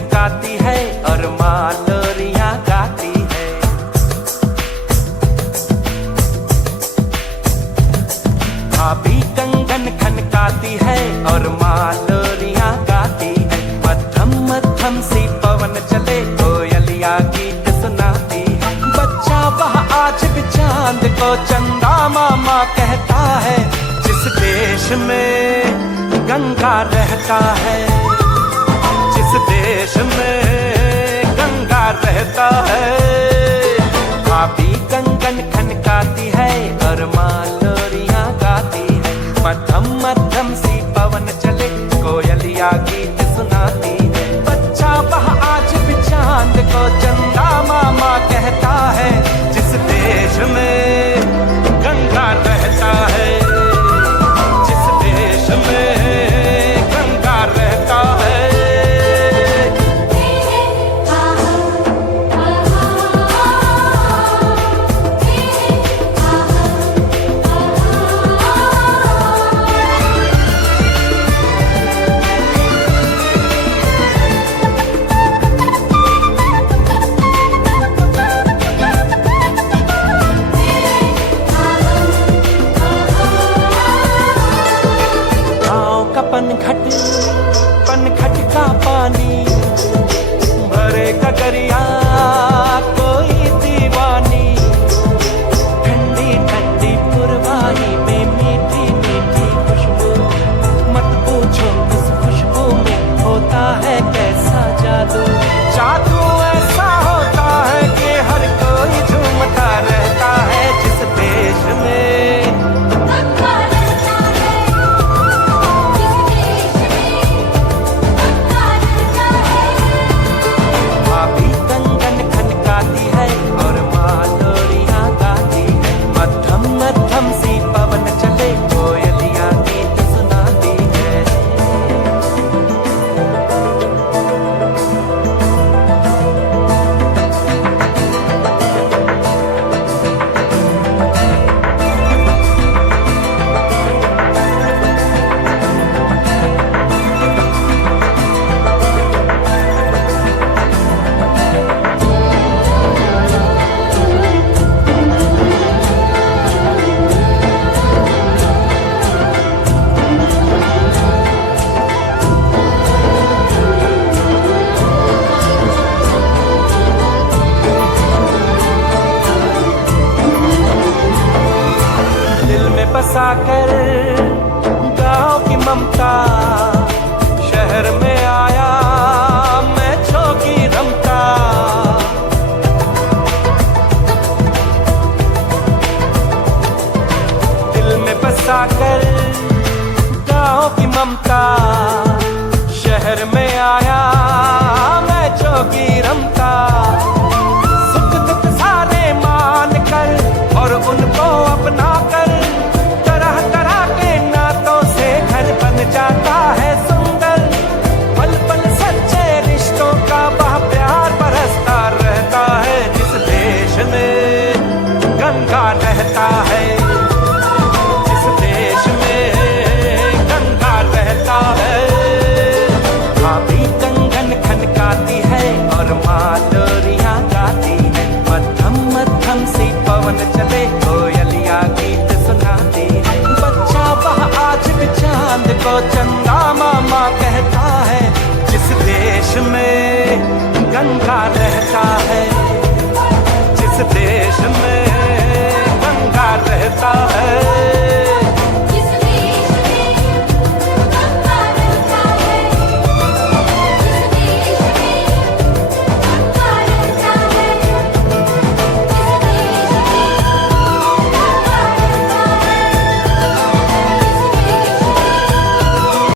खनकाती है और माँ लोरियां गाती है। भाभी कंगन खनकाती है और माँ लोरियां गाती है। मध्यम मध्यम सी पवन चले कोयलिया गीत सुनाती है। बच्चा वह आज भी चांद को चंदा मामा कहता है। जिस देश में गंगा रहता है, जिस देश में गंगा रहता है। भाभी कंगन खनकाती है और माँ लोरियां गाती है। मध्यम मध्यम सी पवन चले कोयलिया गीत सुनाती है। बच्चा वह आज भी चांद को चंदा मामा कहता है। जिस देश में गंगा रहता है, जिस देश में गंगा रहता है। पनघट का पानी भरे गगरिया कोई दीवानी। ठंडी ठंडी पुरवाई में मीठी मीठी खुशबू। मत पूछो इस खुशबू में होता है कैसा जादू। जादू ऐसा होता है कि हर कोई झूमता रहता है। जिस देश में बसाकर गाँव की ममता शहर में आया मैं छोकी रमता। दिल में बसाकर गाँव की ममता शहर में आया मैं छोकी रमता। सुख दुख सारे मान कर और उनको अपना कर जाता है सुंदर। पल पल सच्चे रिश्तों का वह प्यार बरसता रहता है। जिस देश में गंगा रहता है, जिस देश में गंगा रहता है। भाभी कंगन खनकाती है और माँ लोरियां गाती है। मध्यम मध्यम सी पवन चले कोयलिया गीत सुनाती है। बच्चा वह आज भी चांद को चंदा मामा कहता है। जिस देश में गंगा रहता है, जिस देश